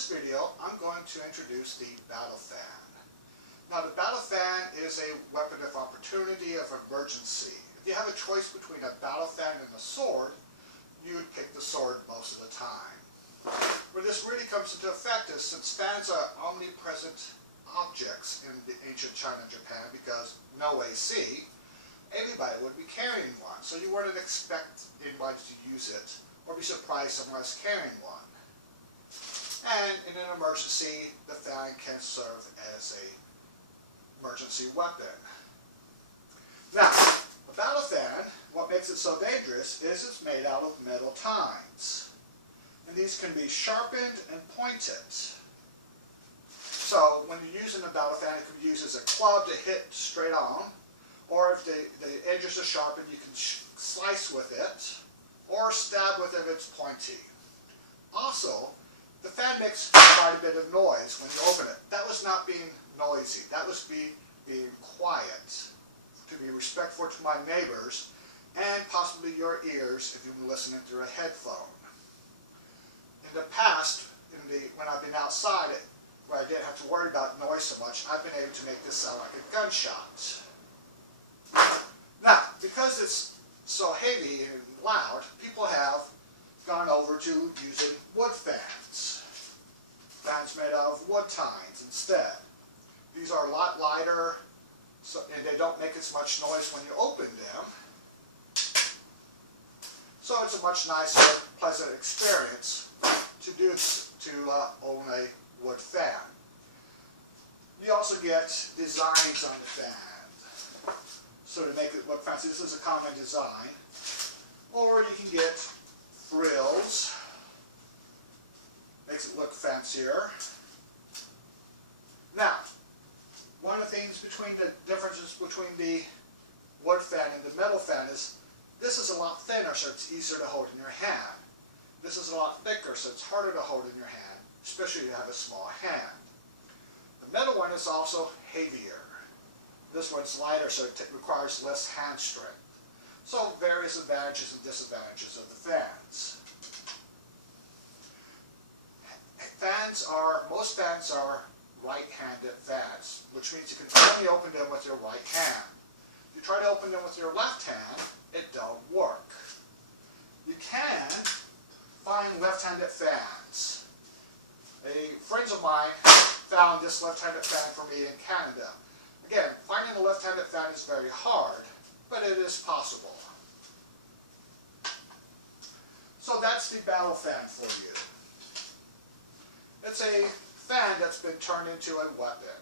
this video, I'm going to introduce the battle fan. Now, the battle fan is a weapon of opportunity, of emergency. If you have a choice between a battle fan and a sword, you would pick the sword most of the time. Where this really comes into effect is since fans are omnipresent objects in the ancient China and Japan because no AC, everybody would be carrying one. So you wouldn't expect anybody to use it or be surprised someone else carrying one. And in an emergency, the fan can serve as an emergency weapon. Now, a battle fan, what makes it so dangerous is it's made out of metal tines. And these can be sharpened and pointed. So when you're using a battle fan, it can be used as a club to hit straight on. Or if the edges are sharpened, you can slice with it. Or stab with it if it's pointy. Also, the fan makes quite a bit of noise when you open it. That was not being noisy. That was being quiet. To be respectful to my neighbors and possibly your ears if you've been listening through a headphone. In the past, when I've been outside, where I didn't have to worry about noise so much, I've been able to make this sound like a gunshot. Now, because it's so heavy and loud, people have gone over to using wood fans. Fans made out of wood tines instead. These are a lot lighter, and they don't make as much noise when you open them. So it's a much nicer, pleasant experience to own a wood fan. You also get designs on the fan. So to make it look fancy, this is a common design. Or you can get frills. Makes it look fancier. Now, one of the things the differences between the wood fan and the metal fan is this is a lot thinner, so it's easier to hold in your hand. This is a lot thicker, so it's harder to hold in your hand, especially if you have a small hand. The metal one is also heavier. This one's lighter, so it requires less hand strength. So various advantages and disadvantages of the fans. Most fans are right-handed fans, which means you can only open them with your right hand. If you try to open them with your left hand, it don't work. You can find left-handed fans. Friends of mine found this left-handed fan for me in Canada. Again, finding a left-handed fan is very hard, but it is possible. So that's the battle fan for you. It's a fan that's been turned into a weapon.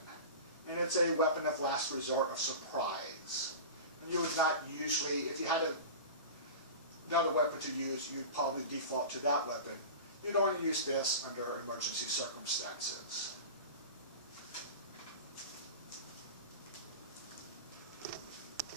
And it's a weapon of last resort of surprise. And you would not usually, if you had another weapon to use, you'd probably default to that weapon. You'd only use this under emergency circumstances.